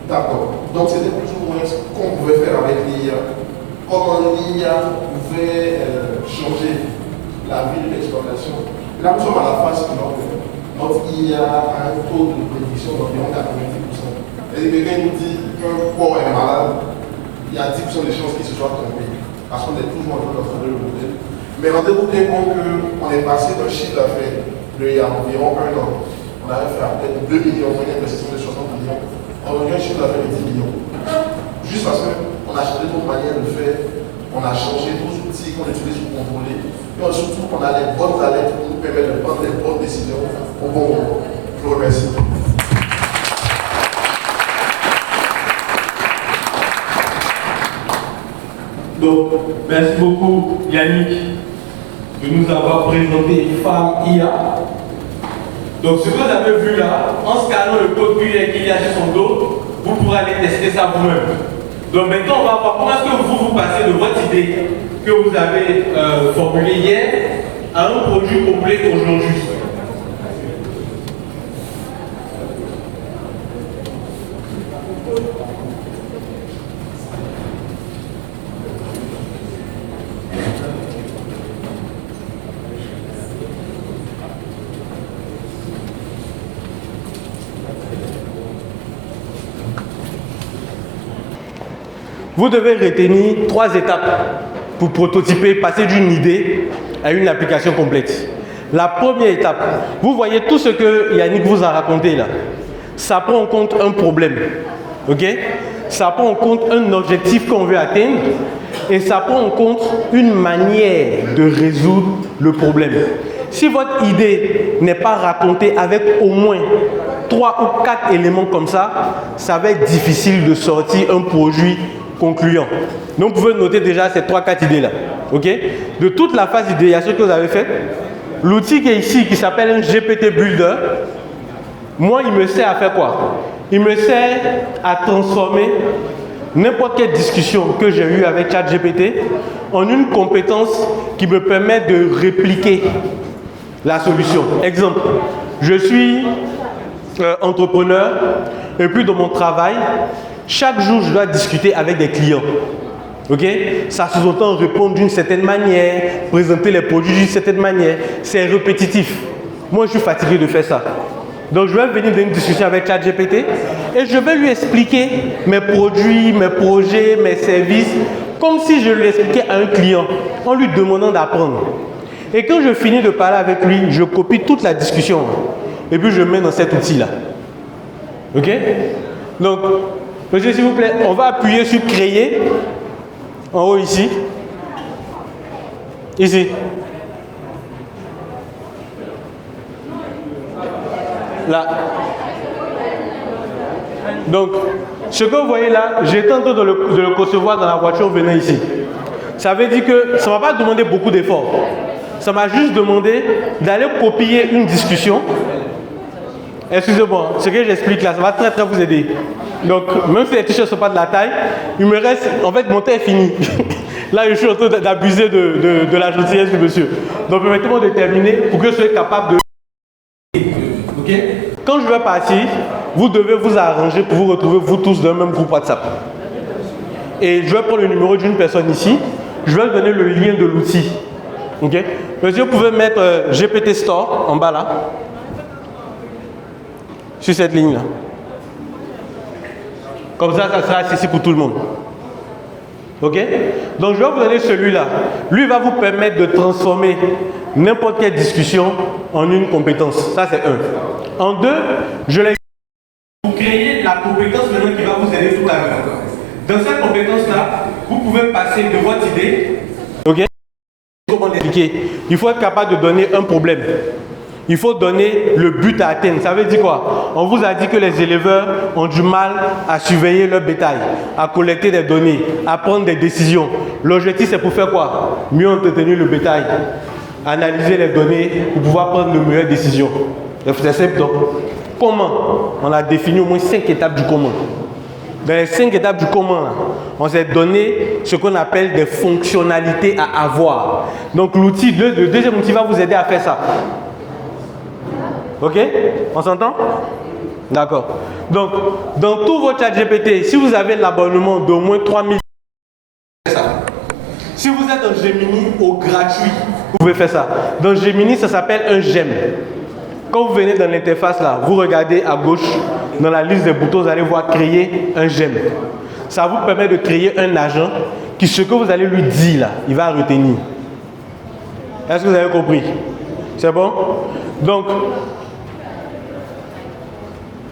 D'accord. Donc c'était plus ou moins ce qu'on pouvait faire avec l'IA. Comment l'IA pouvait changer la vie de l'exploitation. Là, nous sommes à la phase suivante. Notre IA a un taux de prédiction d'environ 90%. Et quelqu'un nous dit qu'un corps est malade, il y a 10% de chances qu'il se soit trompé. Parce qu'on est toujours en train d'entraîner le modèle. Mais rendez-vous bien compte qu'on est passé d'un chiffre d'affaires il y a environ 1 an. On avait fait à peine 2 millions, on a une investissement de 60 millions. On a eu un chiffre d'affaires de 10 millions. Juste parce qu'on a changé notre manière de faire, on a changé nos outils qu'on utilise pour contrôler. Et surtout, on a les bonnes alertes qui nous permettent de prendre les bonnes décisions au bon moment. Je vous remercie. Donc, merci beaucoup Yannick de nous avoir présenté FAM IA. Donc, ce que vous avez vu là, en scannant le code QR qu'il y a sur son dos, vous pourrez aller tester ça vous-même. Donc maintenant, on va voir comment est-ce que vous passez de votre idée que vous avez formulée hier à un produit complet aujourd'hui. Vous devez retenir 3 étapes pour prototyper, passer d'une idée à une application complète. La première étape, vous voyez tout ce que Yannick vous a raconté là. Ça prend en compte un problème, ok? Ça prend en compte un objectif qu'on veut atteindre et ça prend en compte une manière de résoudre le problème. Si votre idée n'est pas racontée avec au moins 3 ou 4 éléments comme ça va être difficile de sortir un produit concluant. Donc vous pouvez noter déjà ces 3-4 idées là. Ok? De toute la phase d'idéation que vous avez faite, l'outil qui est ici, qui s'appelle un GPT Builder, moi il me sert à faire quoi? Il me sert à transformer n'importe quelle discussion que j'ai eue avec ChatGPT en une compétence qui me permet de répliquer la solution. Exemple, je suis entrepreneur et puis dans mon travail, chaque jour je dois discuter avec des clients. Ok? Ça sous-entend répondre d'une certaine manière, présenter les produits d'une certaine manière. C'est répétitif. Moi je suis fatigué de faire ça. Donc je vais venir dans une discussion avec ChatGPT et je vais lui expliquer mes produits, mes projets, mes services, comme si je lui expliquais à un client en lui demandant d'apprendre. Et quand je finis de parler avec lui, je copie toute la discussion et puis je mets dans cet outil-là. Ok? Donc, monsieur, s'il vous plaît, on va appuyer sur créer en haut ici. Ici. Là. Donc, ce que vous voyez là, j'étais en train de le concevoir dans la voiture venant ici. Ça veut dire que ça ne m'a pas demandé beaucoup d'efforts. Ça m'a juste demandé d'aller copier une discussion. Excusez-moi, ce que j'explique là, ça va très très vous aider. Donc, même si les t-shirts ne sont pas de la taille, il me reste, en fait, mon temps est fini. Là, je suis en train d'abuser de la gentillesse du monsieur. Donc, permettez-moi de terminer pour que je sois capable de... Okay. Quand je vais partir, vous devez vous arranger pour vous retrouver vous tous dans le même groupe WhatsApp. Et je vais prendre le numéro d'une personne ici. Je vais donner le lien de l'outil. Okay. Monsieur, vous pouvez mettre GPT Store en bas là. Sur cette ligne là. Comme ça, ça sera accessible pour tout le monde. Ok? Donc je vais vous donner celui-là. Lui va vous permettre de transformer n'importe quelle discussion en une compétence. Ça c'est un. En deux, je l'ai... Vous créez la compétence maintenant qui va vous aider tout à l'heure. Dans cette compétence-là, vous pouvez passer de votre idée. Ok? Comment l'expliquer? Il faut être capable de donner un problème. Il faut donner le but à atteindre. Ça veut dire quoi? On vous a dit que les éleveurs ont du mal à surveiller leur bétail, à collecter des données, à prendre des décisions. L'objectif, c'est pour faire quoi? Mieux entretenir le bétail, analyser les données pour pouvoir prendre de meilleures décisions. C'est simple. Donc, comment? On a défini au moins 5 étapes du comment. Dans les 5 étapes du comment, là, on s'est donné ce qu'on appelle des fonctionnalités à avoir. Donc, l'outil, le deuxième outil va vous aider à faire ça. Ok? On s'entend? D'accord. Donc, dans tout votre ChatGPT, si vous avez l'abonnement d'au moins 3000, si vous êtes dans Gemini au gratuit, vous pouvez faire ça. Dans Gemini, ça s'appelle un gemme. Quand vous venez dans l'interface là, vous regardez à gauche, dans la liste des boutons, vous allez voir créer un gemme. Ça vous permet de créer un agent qui, ce que vous allez lui dire là, il va retenir. Est-ce que vous avez compris? C'est bon? Donc,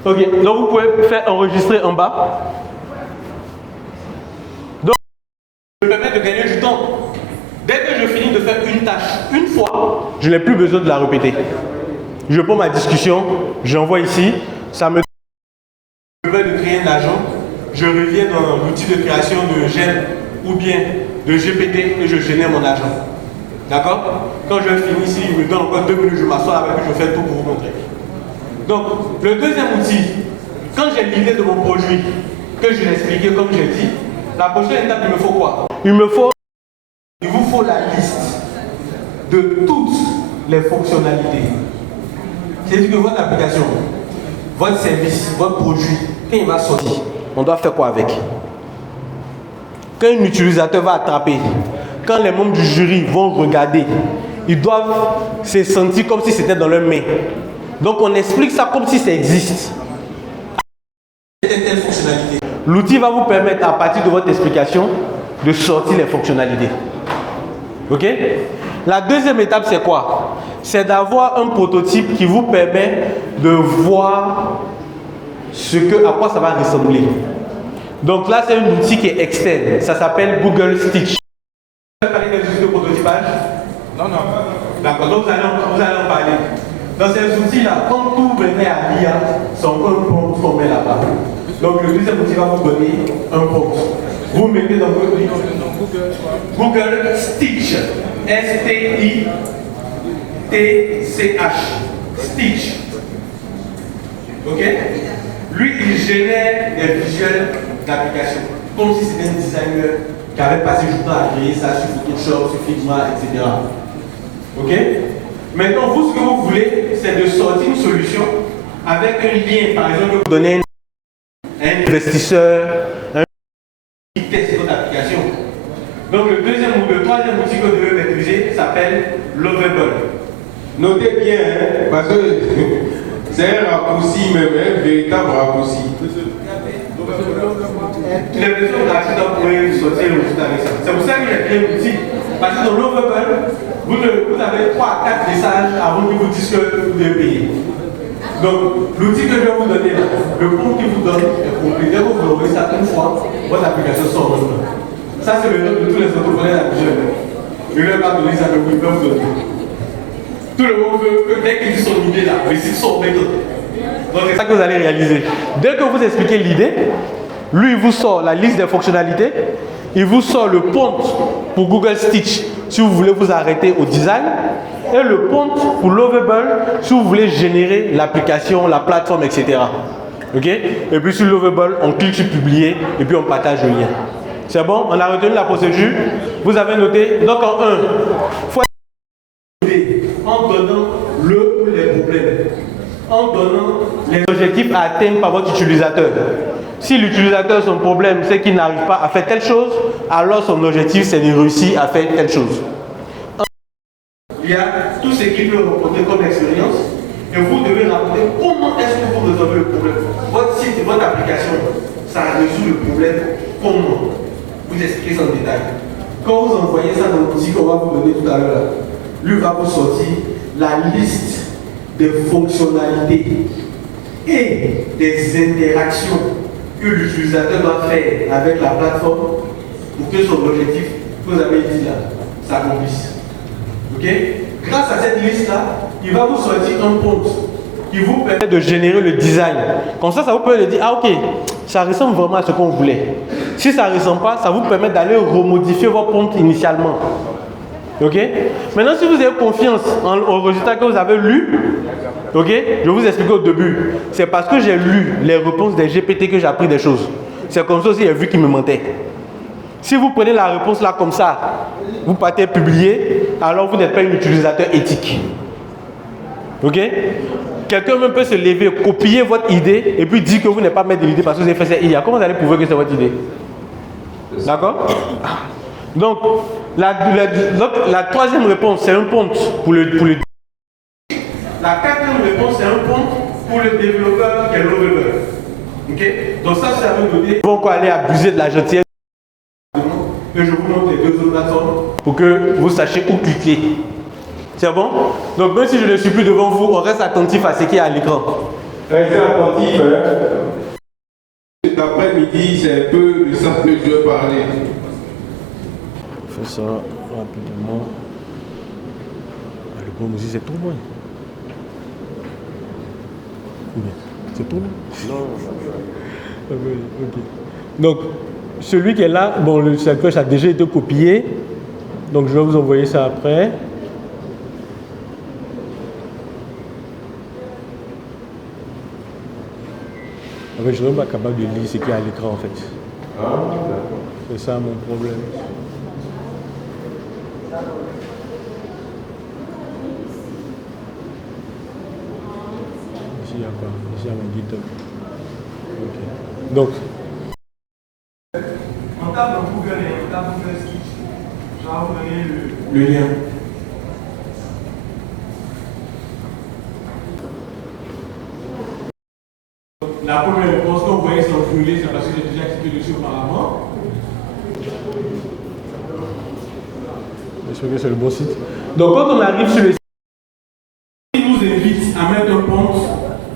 ok, donc vous pouvez faire enregistrer en bas. Donc, ça me permet de gagner du temps. Dès que je finis de faire une tâche, une fois, je n'ai plus besoin de la répéter. Je prends ma discussion, j'envoie ici, ça me permet de créer un agent. Je reviens dans l'outil de création de gemme ou bien de GPT et je génère mon agent. D'accord? Quand je finis ici, il me donne encore 2 minutes, je m'assois avec et je fais tout pour vous montrer. Donc, le deuxième outil, quand j'ai l'idée de mon produit, que je l'ai expliqué comme j'ai dit, la prochaine étape, il me faut quoi? Il vous faut la liste de toutes les fonctionnalités. C'est-à-dire que votre application, votre service, votre produit, quand il va sortir, on doit faire quoi avec? Quand un utilisateur va attraper, quand les membres du jury vont regarder, ils doivent se sentir comme si c'était dans leurs mains. Donc on explique ça comme si ça existe. L'outil va vous permettre, à partir de votre explication, de sortir les fonctionnalités. Ok? La deuxième étape, c'est quoi? C'est d'avoir un prototype qui vous permet de voir à quoi ça va ressembler. Donc là, c'est un outil qui est externe. Ça s'appelle Google Stitch. prototypage? Non, non. D'accord, donc vous allez en parler. Dans ces outils-là, quand tout venait à l'IA, c'est encore un prompt qu'on met là-bas. Donc le deuxième outil va vous donner un prompt. Vous mettez dans votre livre Google Stitch. S-T-I-T-C-H. Stitch. Ok? Lui, il génère des visuels d'application. Comme si c'était un designer qui avait passé du temps à créer ça sur Photoshop, sur Figma, etc. Ok? Maintenant, vous, ce que vous voulez, c'est de sortir une solution avec un lien, par exemple, vous donnez un investisseur, qui teste votre application. Donc, le troisième outil que vous devez maîtriser s'appelle Lovable. Notez bien, hein, parce que c'est un raccourci, même un véritable raccourci. Les personnes d'accident pourraient sortir le résultat avec ça. C'est pour ça que j'ai créé l'outil. Parce que dans Lovable, vous avez 3 à 4 messages avant qu'ils vous disent que vous devez payer. Donc, l'outil que je vais vous donner là, le compte qu'il vous donne est compris. Dès que vous envoyez ça une fois, votre application sort maintenant. Ça, c'est le nom de tous les entrepreneurs d'application. Je ne vais pas donner ça, mais vous pouvez vous donner. Tout le monde veut que dès qu'il dit son idée là, mais c'est son méthode. Donc, c'est ça que vous allez réaliser. Dès que vous expliquez l'idée, lui, il vous sort la liste des fonctionnalités, il vous sort le prompt pour Google Stitch si vous voulez vous arrêter au design, et le prompt pour Lovable si vous voulez générer l'application, la plateforme, etc. Ok? Et puis sur Lovable, on clique sur publier et puis on partage le lien. C'est bon? On a retenu la procédure. Vous avez noté. Donc en 1, il faut en donnant le ou les problèmes, en donnant les objectifs à atteindre par votre utilisateur. Si l'utilisateur, son problème, c'est qu'il n'arrive pas à faire telle chose, alors son objectif, c'est de réussir à faire telle chose. Il y a tout ce qui peut rapporter comme expérience, et vous devez rapporter comment est-ce que vous résolvez le problème. Votre site, votre application, ça résout le problème comment? Vous expliquez ça en détail. Quand vous envoyez ça dans l'outil qu'on va vous donner tout à l'heure, lui va vous sortir la liste des fonctionnalités et des interactions que l'utilisateur doit faire avec la plateforme pour que son objectif que vous avez dit là s'accomplisse. Ok? Grâce à cette liste-là, il va vous sortir un prompt qui vous permet de générer le design. Comme ça, ça vous permet de dire, ah ok, ça ressemble vraiment à ce qu'on voulait. Si ça ne ressemble pas, ça vous permet d'aller remodifier votre prompt initialement. Ok? Maintenant, si vous avez confiance au résultat que vous avez lu, ok? Je vous explique au début. C'est parce que j'ai lu les réponses des GPT que j'ai appris des choses. C'est comme ça aussi j'ai vu qu'ils me mentaient. Si vous prenez la réponse là comme ça, vous partez publier, alors vous n'êtes pas un utilisateur éthique. Ok? Quelqu'un même peut se lever, copier votre idée et puis dire que vous n'êtes pas maître de l'idée parce que vous avez fait cette IA. Comment vous allez prouver que c'est votre idée? D'accord? Donc, la troisième réponse, c'est un prompt pour le. La quatrième réponse, c'est un prompt pour le développeur qui est Lovable. Ok? Donc ça veut donner. Ils vont encore aller abuser de la gentillesse. Et je vous montre les deux autres plateformes pour que vous sachiez où cliquer. C'est bon? Donc même si je ne suis plus devant vous, on reste attentif à ce qui est à l'écran. Restez attentif. Hein. Cet après-midi, c'est un peu de ça que je veux parler. Fais ça rapidement. Le bon aussi, c'est trop loin. C'est trop loin? Non. Ok. Donc, celui qui est là, bon, le sacoche a déjà été copié. Donc, je vais vous envoyer ça après. En fait, je ne suis même pas capable de lire ce qu'il y a à l'écran, en fait. Ah, d'accord. C'est ça mon problème. Ici, il y a quoi? Ici, il y a mon GitHub. Ok. Donc, on tape dans Google et on tape Google Stitch. Je vais vous donner le lien. La première réponse que vous voyez sans brûler, c'est parce que j'ai déjà cliqué dessus auparavant. J'espère que c'est le bon site. Donc quand on arrive sur le site, il nous invite à mettre un prompt.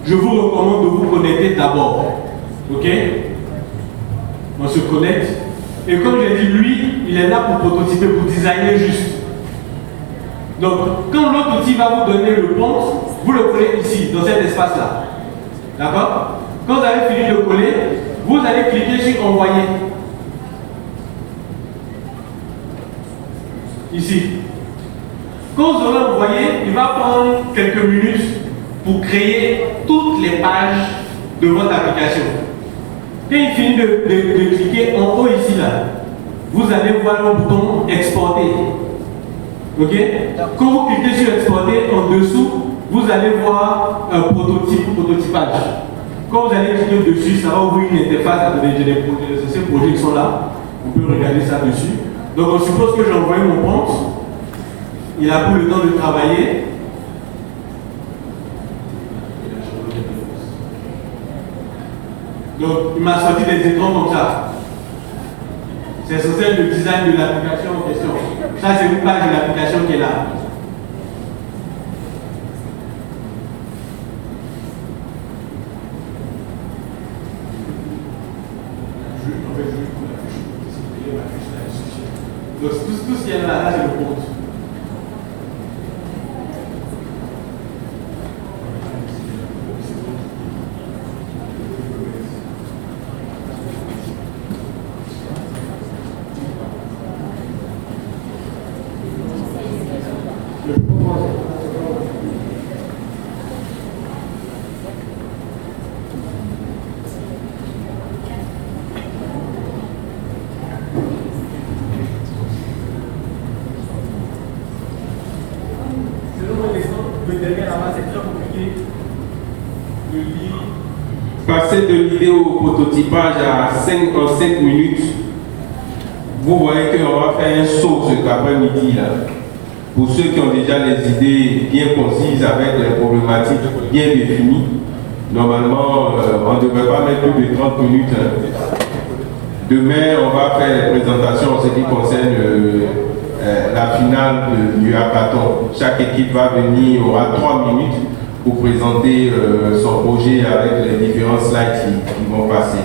Je vous recommande de vous connecter d'abord. Ok? On se connecte. Et comme j'ai dit, lui, il est là pour prototyper, pour designer juste. Donc, quand l'autre outil va vous donner le prompt, vous le collez ici, dans cet espace-là. D'accord? Quand vous avez fini de coller, vous allez cliquer sur envoyer. Ici. Quand vous aurez envoyé, il va prendre quelques minutes pour créer toutes les pages de votre application. Quand il finit de cliquer en haut ici, là, vous allez voir le bouton exporter. Ok? Quand vous cliquez sur exporter, en dessous, vous allez voir un prototypage. Quand vous allez cliquer dessus, ça va ouvrir une interface. Attendez, j'ai ces projets qui sont là. Vous pouvez regarder ça dessus. Donc on suppose que j'ai envoyé mon prompt. Il a pris le temps de travailler. Donc il m'a sorti des écrans comme ça. C'est censé être le design de l'application en question. Ça, c'est une page de l'application qui est là. Donc tout ce qui est là, c'est le compte. Passer de l'idée au prototypage en 5 minutes, vous voyez qu'on va faire un saut cet après-midi là. Pour ceux qui ont déjà les idées bien concises avec les problématiques bien définies, normalement on ne devrait pas mettre plus de 30 minutes. Demain, on va faire les présentations en ce qui concerne la finale du hackathon. Chaque équipe va venir, aura 3 minutes pour présenter son projet avec les différents slides qui vont passer.